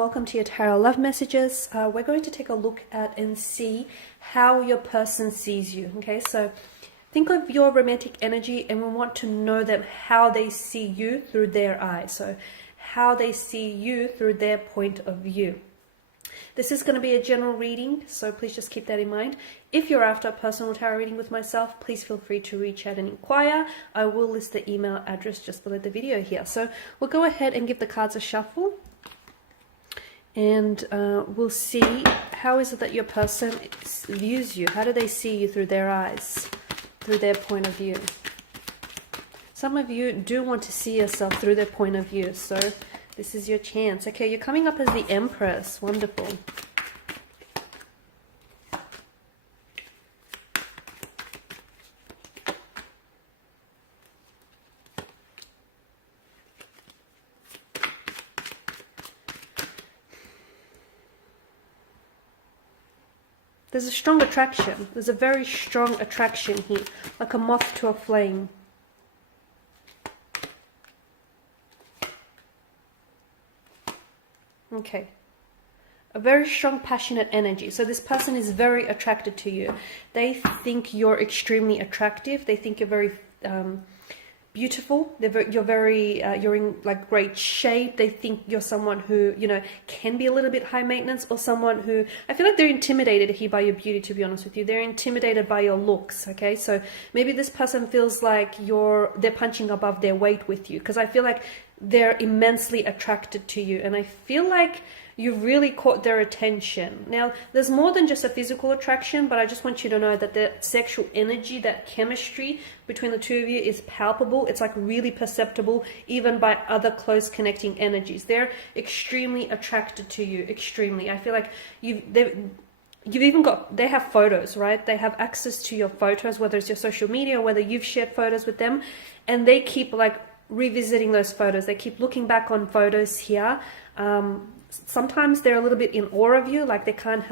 welcome to your Tarot Love Messages. We're going to take a look at and see how your person sees you. Okay, so think of your romantic energy and we want to know them, how they see you through their eyes. So how they see you through their point of view. This is going to be a general reading, so please just keep that in mind. If you're after a personal tarot reading with myself, please feel free to reach out and inquire. I will list the email address just below the video here. So we'll go ahead and give the cards a shuffle. And we'll see how is it that your person views you. How do they see you through their eyes, through their point of view? Some of you do want to see yourself through their point of view, so this is your chance. Okay, you're coming up as the Empress. Wonderful. There's a strong attraction. There's a very strong attraction here, like a moth to a flame. Okay. A very strong, passionate energy. So this person is very attracted to you. They think you're extremely attractive. They think you're very beautiful. You're in like great shape. They think you're someone who, you know, can be a little bit high maintenance, or someone who, I feel like they're intimidated here by your beauty, to be honest with you. They're intimidated by your looks. Okay, so maybe this person feels like they're punching above their weight with you, because I feel like they're immensely attracted to you, and I feel like you really caught their attention. Now, there's more than just a physical attraction, but I just want you to know that the sexual energy, that chemistry between the two of you is palpable. It's like really perceptible, even by other close connecting energies. They're extremely attracted to you, extremely. I feel like they have photos, right? They have access to your photos, whether it's your social media or whether you've shared photos with them, and they keep like revisiting those photos. They keep looking back on photos here. Sometimes they're a little bit in awe of you, like they can't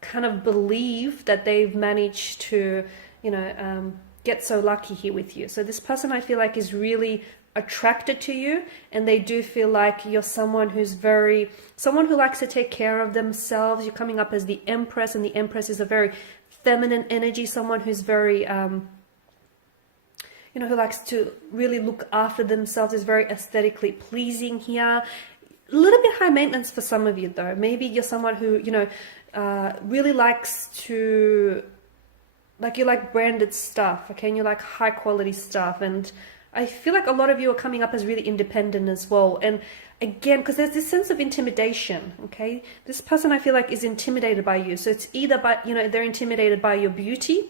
kind of believe that they've managed to, you know, get so lucky here with you. So this person, I feel like, is really attracted to you, and they do feel like you're someone who likes to take care of themselves. You're coming up as the Empress, and the Empress is a very feminine energy, someone who's very you know, who likes to really look after themselves, is very aesthetically pleasing here. A little bit high maintenance for some of you, though. Maybe you're someone who, you know, really likes to, like, you like branded stuff, okay, and you like high quality stuff. And I feel like a lot of you are coming up as really independent as well. And again, because there's this sense of intimidation, okay? This person, I feel like, is intimidated by you. So it's either by, you know, they're intimidated by your beauty,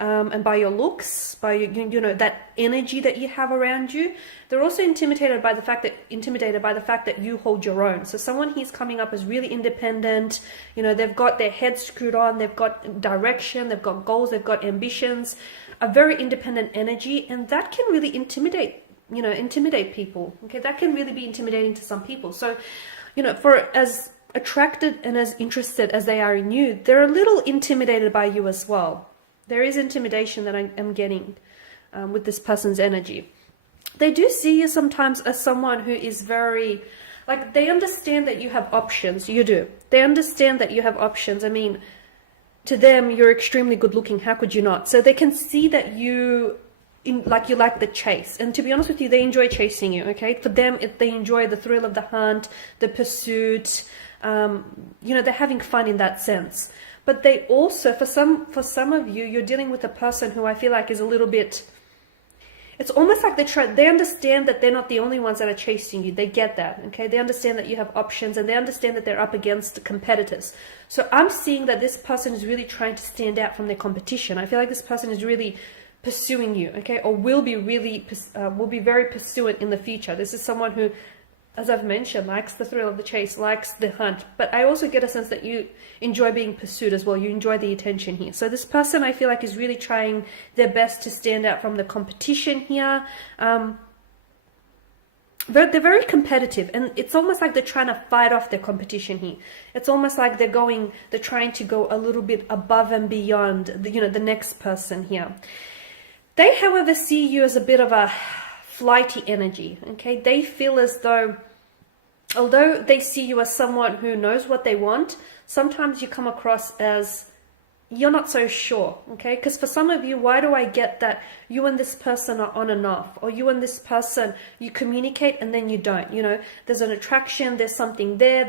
and by your looks, by you know, that energy that you have around you. They're also intimidated by the fact that you hold your own. So someone here's coming up as really independent. You know, they've got their head screwed on, they've got direction, they've got goals, they've got ambitions, a very independent energy, and that can really intimidate people. Okay, that can really be intimidating to some people. So, you know, for as attracted and as interested as they are in you, they're a little intimidated by you as well. There is intimidation that I am getting with this person's energy. They do see you sometimes as someone who is very, like, they understand that you have options. You do. They understand that you have options. I mean, to them, you're extremely good looking. How could you not? So they can see that you like the chase. And to be honest with you, they enjoy chasing you, okay? For them, they enjoy the thrill of the hunt, the pursuit. You know, they're having fun in that sense. But they also, for some of you, you're dealing with a person who I feel like is a little bit, it's almost like they understand that they're not the only ones that are chasing you. They get that, okay? They understand that you have options, and they understand that they're up against competitors. So I'm seeing that this person is really trying to stand out from their competition. I feel like this person is really pursuing you, okay? Or will be very pursuant in the future. This is someone who, as I've mentioned, likes the thrill of the chase, likes the hunt. But I also get a sense that you enjoy being pursued as well. You enjoy the attention here. So this person, I feel like, is really trying their best to stand out from the competition here. They're very competitive, and it's almost like they're trying to fight off their competition here. It's almost like they're trying to go a little bit above and beyond the next person here. They, however, see you as a bit of a flighty energy, okay? They feel as though although they see you as someone who knows what they want, sometimes you come across as you're not so sure, okay? Because for some of you, why do I get that you and this person are on and off? Or you and this person, you communicate and then you don't, you know? There's an attraction, there's something there,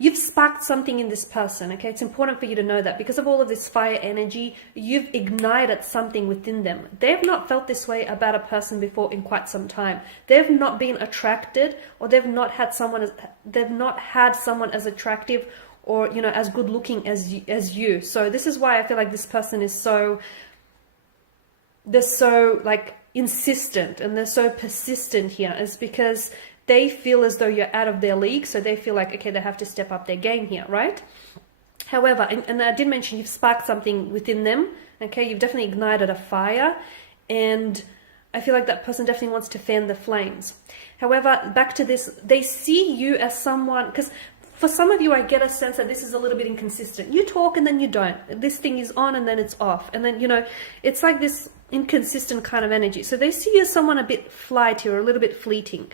you've sparked something in this person, okay? It's important for you to know that because of all of this fire energy, you've ignited something within them. They've not felt this way about a person before in quite some time. They've not been attracted, or they've not had someone as attractive or, you know, as good looking as you. So this is why I feel like this person is they're so like insistent and they're so persistent here, is because they feel as though you're out of their league. So they feel like, okay, they have to step up their game here, right? However, and I did mention you've sparked something within them, okay? You've definitely ignited a fire, and I feel like that person definitely wants to fan the flames. However, back to this, they see you as someone, because for some of you, I get a sense that this is a little bit inconsistent. You talk and then you don't. This thing is on and then it's off. And then, you know, it's like this inconsistent kind of energy. So they see you as someone a bit flighty or a little bit fleeting.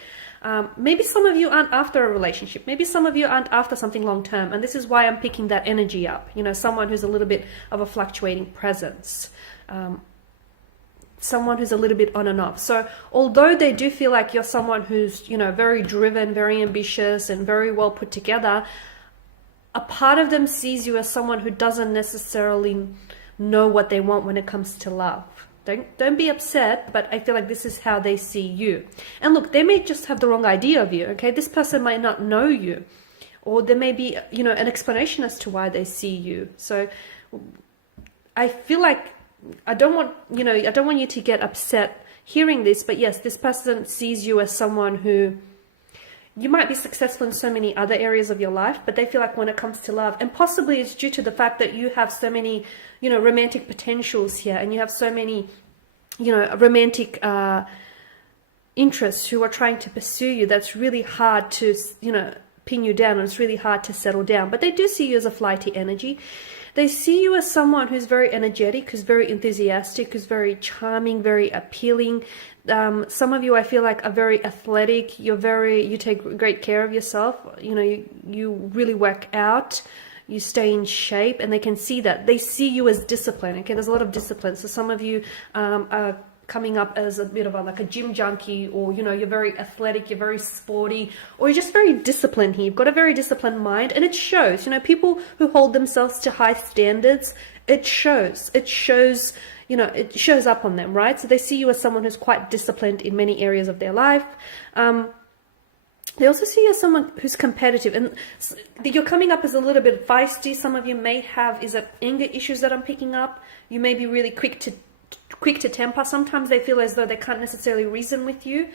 Maybe some of you aren't after a relationship. Maybe some of you aren't after something long term. And this is why I'm picking that energy up. You know, someone who's a little bit of a fluctuating presence. Someone who's a little bit on and off. So although they do feel like you're someone who's, you know, very driven, very ambitious and very well put together, a part of them sees you as someone who doesn't necessarily know what they want when it comes to love. Don't be upset, but I feel like this is how they see you. And look, they may just have the wrong idea of you, okay? This person might not know you, or there may be, you know, an explanation as to why they see you. So I feel like I don't want you to get upset hearing this, but yes, this person sees you as someone who, you might be successful in so many other areas of your life, but they feel like when it comes to love, and possibly it's due to the fact that you have so many, you know, romantic potentials here, and you have so many, you know, romantic interests who are trying to pursue you, that's really hard to, you know, pin you down, and it's really hard to settle down. But they do see you as a flighty energy. They see you as someone who's very energetic, who's very enthusiastic, who's very charming, very appealing. Some of you, I feel like, are very athletic. You take great care of yourself. You know, you really work out. You stay in shape, and they can see that. They see you as discipline. Okay, there's a lot of discipline. So some of you are coming up as a bit of like a gym junkie, or, you know, you're very athletic, you're very sporty, or you're just very disciplined here. You've got a very disciplined mind, and it shows. You know, people who hold themselves to high standards, it shows, you know, it shows up on them, right? So they see you as someone who's quite disciplined in many areas of their life. They also see you as someone who's competitive, and you're coming up as a little bit feisty. Some of you may have, anger issues that I'm picking up. You may be really quick to temper. Sometimes they feel as though they can't necessarily reason with you,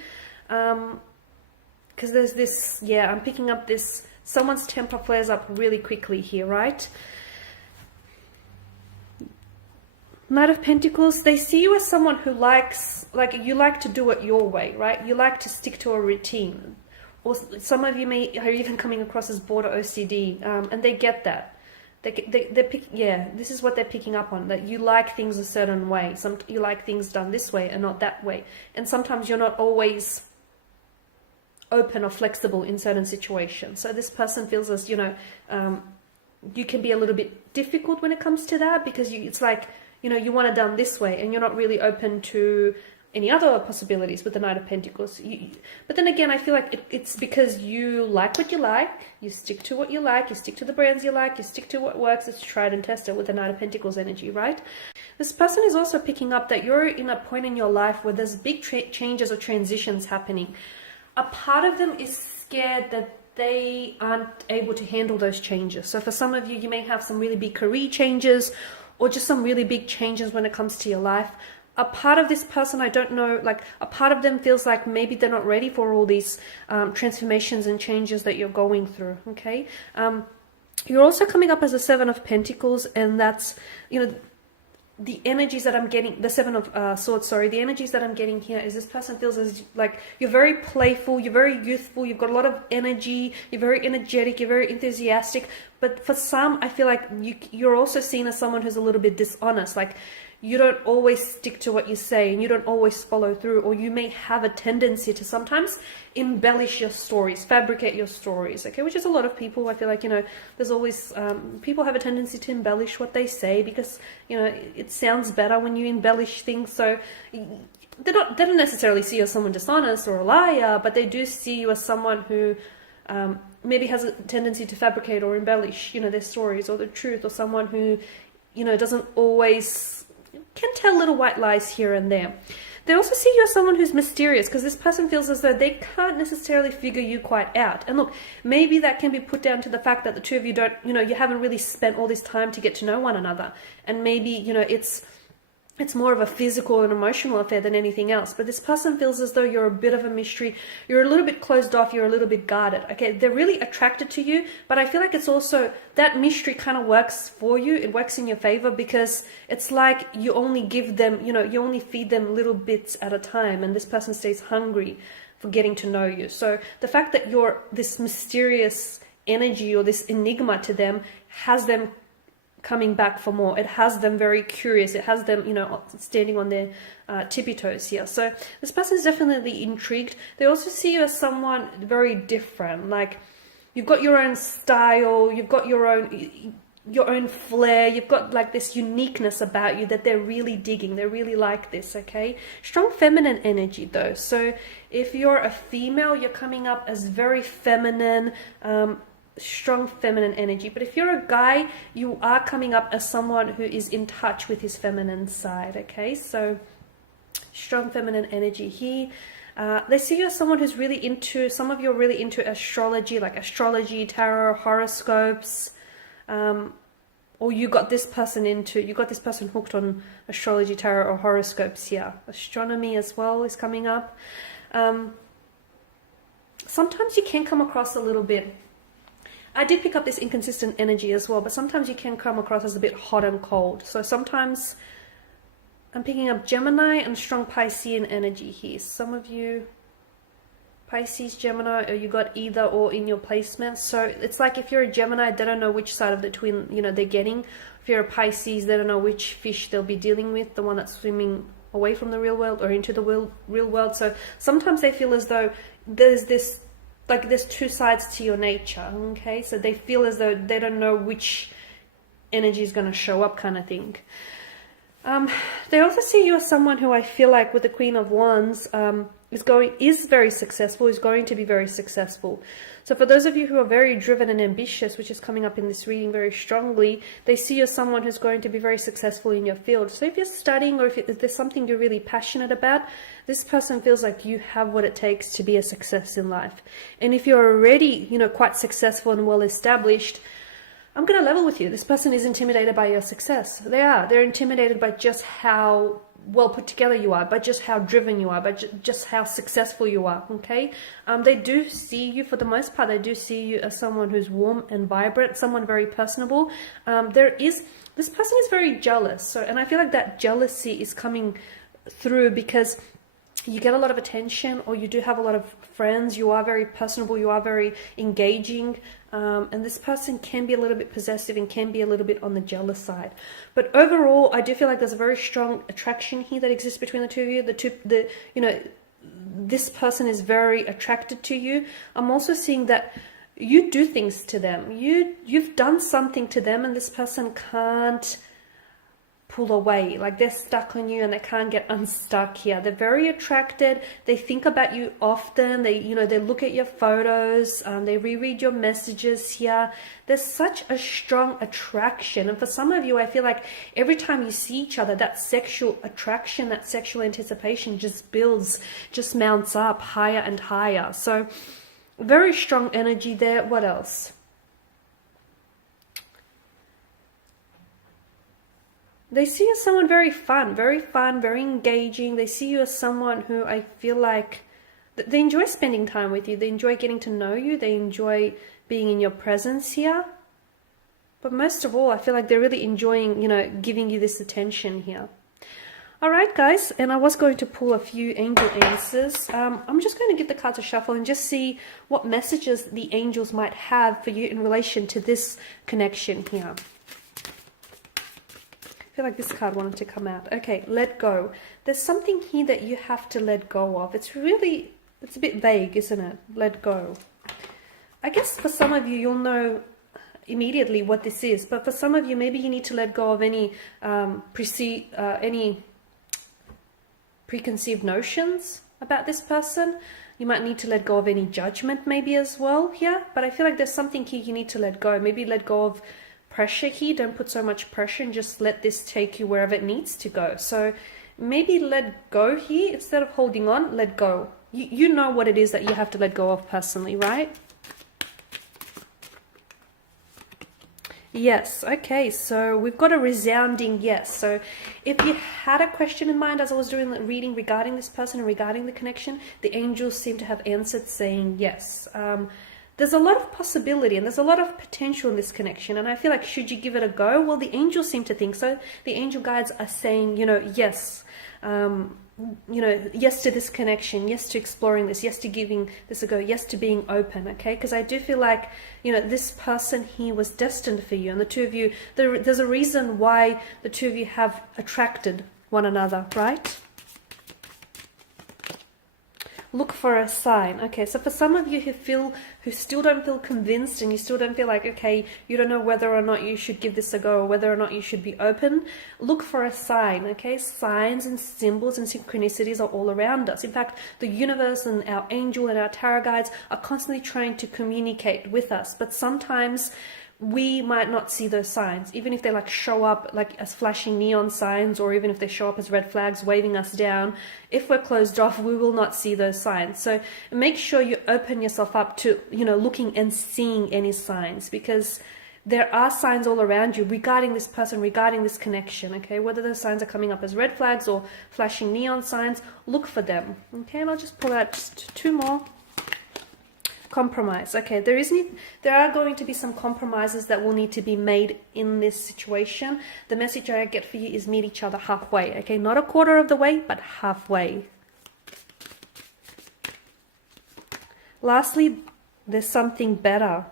because there's this, yeah, I'm picking up this, someone's temper flares up really quickly here, right? Knight of Pentacles, they see you as someone who you like to do it your way, right? You like to stick to a routine. Or some of you are even coming across as border OCD, and they get that. This is what they're picking up on, that you like things a certain way. You like things done this way and not that way. And sometimes you're not always open or flexible in certain situations. So this person feels as, you know, you can be a little bit difficult when it comes to that, because it's like, you know, you want it done this way, and you're not really open to any other possibilities with the Knight of Pentacles. But then again, I feel like it's because you like what you like, you stick to what you like, you stick to the brands you like, you stick to what works. It's tried and tested with the Knight of Pentacles energy, right? This person is also picking up that you're in a point in your life where there's big changes or transitions happening. A part of them is scared that they aren't able to handle those changes. So for some of you, you may have some really big career changes, or just some really big changes when it comes to your life. A part of this person, I don't know, like a part of them feels like maybe they're not ready for all these transformations and changes that you're going through, okay? You're also coming up as a Seven of Pentacles, and that's, you know, the energies that I'm getting, the Seven of Swords, sorry, the energies that I'm getting here is this person feels as like you're very playful, you're very youthful, you've got a lot of energy, you're very energetic, you're very enthusiastic, but for some, I feel like you're also seen as someone who's a little bit dishonest, like you don't always stick to what you say and you don't always follow through, or you may have a tendency to sometimes embellish your stories, fabricate your stories, okay, which is a lot of people. I feel like, you know, there's always people have a tendency to embellish what they say because, you know, it sounds better when you embellish things. So they don't necessarily see you as someone dishonest or a liar, but they do see you as someone who maybe has a tendency to fabricate or embellish, you know, their stories or the truth, or someone who, you know, doesn't always, can tell little white lies here and there. They also see you as someone who's mysterious, because this person feels as though they can't necessarily figure you quite out. And look, maybe that can be put down to the fact that the two of you don't, you know, you haven't really spent all this time to get to know one another. And maybe, you know, it's more of a physical and emotional affair than anything else. But this person feels as though you're a bit of a mystery. You're a little bit closed off. You're a little bit guarded. Okay, they're really attracted to you. But I feel like it's also, that mystery kind of works for you. It works in your favor, because it's like you only give them, you know, you only feed them little bits at a time. And this person stays hungry for getting to know you. So the fact that you're this mysterious energy or this enigma to them has them coming back for more. It has them very curious. It has them, you know, standing on their tippy toes here. So this person is definitely intrigued. They also see you as someone very different. Like, you've got your own style. You've got your own flair. You've got like this uniqueness about you that they're really digging. They really like this, okay? Strong feminine energy though. So if you're a female, you're coming up as very feminine, strong feminine energy. But if you're a guy, you are coming up as someone who is in touch with his feminine side, okay? So strong feminine energy here. They see you as someone who's really into, some of you are really into astrology, like astrology, tarot, horoscopes, or you got this person hooked on astrology, tarot, or horoscopes here. Astronomy as well is coming up. Sometimes you can come across a little bit, I did pick up this inconsistent energy as well, but sometimes you can come across as a bit hot and cold. So sometimes I'm picking up Gemini and strong Piscean energy here. Some of you, Pisces, Gemini, or you got either or in your placement. So it's like if you're a Gemini, they don't know which side of the twin, you know, they're getting. If you're a Pisces, they don't know which fish they'll be dealing with, the one that's swimming away from the real world or into the real world. So sometimes they feel as though there's this, like there's two sides to your nature, okay? So they feel as though they don't know which energy is going to show up, kind of thing. They also see you as someone who I feel like with the Queen of Wands is very successful, is going to be very successful. So for those of you who are very driven and ambitious, which is coming up in this reading very strongly, they see you as someone who's going to be very successful in your field. So if you're studying, or if there's something you're really passionate about, this person feels like you have what it takes to be a success in life. And if you're already, you know, quite successful and well established, I'm going to level with you. This person is intimidated by your success. They're intimidated by just how well put together you are, by just how driven you are, by just how successful you are, okay? They do see you, for the most part, they do see you as someone who's warm and vibrant, someone very personable. This person is very jealous. So, and I feel like that jealousy is coming through because you get a lot of attention, or you do have a lot of friends, you are very personable, you are very engaging, and this person can be a little bit possessive and can be a little bit on the jealous side. But overall, I do feel like there's a very strong attraction here that exists between the two of you. This person is very attracted to you. I'm also seeing that you do things to them. You've done something to them, and this person can't pull away. Like, they're stuck on you and they can't get unstuck here. They're very attracted. They think about you often. They look at your photos. They reread your messages here. There's such a strong attraction. And for some of you, I feel like every time you see each other, that sexual attraction, that sexual anticipation just builds, just mounts up higher and higher. So very strong energy there. What else? They see you as someone very fun, very engaging. They see you as someone who I feel like they enjoy spending time with you. They enjoy getting to know you. They enjoy being in your presence here. But most of all, I feel like they're really enjoying, giving you this attention here. All right, guys, and I was going to pull a few angel answers. I'm just going to give the cards a shuffle and just see what messages the angels might have for you in relation to this connection here. feel like this card wanted to come out. Okay, let go. There's something here that you have to let go of. It's a bit vague, isn't it? Let go. I guess for some of you, you'll know immediately what this is, but for some of you, maybe you need to let go of any preconceived notions about this person. You might need to let go of any judgment maybe as well here, but I feel like there's something here you need to let go. Maybe let go of pressure here. Don't put so much pressure and just let this take you wherever it needs to go. So maybe let go here instead of holding on. Let go. You know what it is that you have to let go of personally, right? Yes. Okay, so we've got a resounding yes. So if you had a question in mind as I was doing the reading regarding this person and regarding the connection, the angels seem to have answered saying yes. There's a lot of possibility and there's a lot of potential in this connection, and I feel like, should you give it a go? Well, the angels seem to think so. The angel guides are saying, yes, yes to this connection, yes to exploring this, yes to giving this a go, yes to being open, okay? Because I do feel like, this person here was destined for you, and the two of you, there's a reason why the two of you have attracted one another, right? Look for a sign. Okay, so for some of you who still don't feel convinced, and you still don't feel like, okay, you don't know whether or not you should give this a go or whether or not you should be open, look for a sign, okay? Signs and symbols and synchronicities are all around us. In fact, the universe and our angel and our tarot guides are constantly trying to communicate with us, but sometimes we might not see those signs, even if they show up as flashing neon signs, or even if they show up as red flags waving us down. If we're closed off, we will not see those signs. So make sure you open yourself up to, looking and seeing any signs, because there are signs all around you regarding this person, regarding this connection, okay? Whether those signs are coming up as red flags or flashing neon signs, look for them, okay? And I'll just pull out just two more. Compromise. Okay, there are going to be some compromises that will need to be made in this situation. The message I get for you is meet each other halfway, okay? Not a quarter of the way, but halfway. Lastly, there's something better.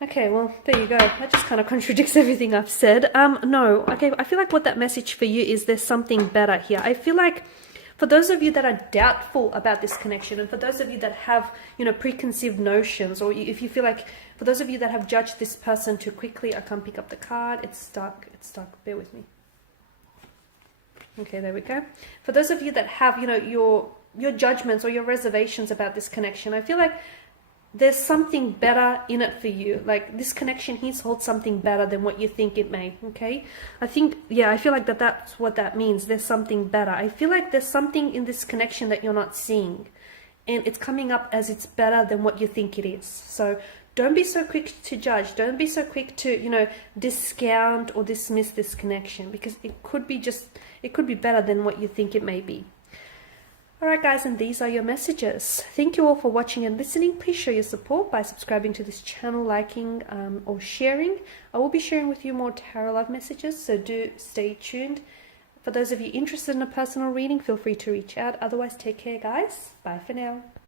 Okay, well, there you go. That just kind of contradicts everything I've said. No, okay, I feel like what that message for you is, there's something better here. I feel like for those of you that are doubtful about this connection, and for those of you that have, preconceived notions, or if you feel like, for those of you that have judged this person too quickly, I can't pick up the card. It's stuck. Bear with me. Okay, there we go. For those of you that have, your judgments or your reservations about this connection, I feel like there's something better in it for you. Like, this connection here holds something better than what you think it may, okay? I feel like that's what that means. There's something better. I feel like there's something in this connection that you're not seeing, and it's coming up as it's better than what you think it is. So don't be so quick to judge. Don't be so quick to, discount or dismiss this connection, because it could be better than what you think it may be. Alright guys, and these are your messages. Thank you all for watching and listening. Please show your support by subscribing to this channel, liking or sharing. I will be sharing with you more tarot love messages, so do stay tuned. For those of you interested in a personal reading, feel free to reach out. Otherwise, take care guys. Bye for now.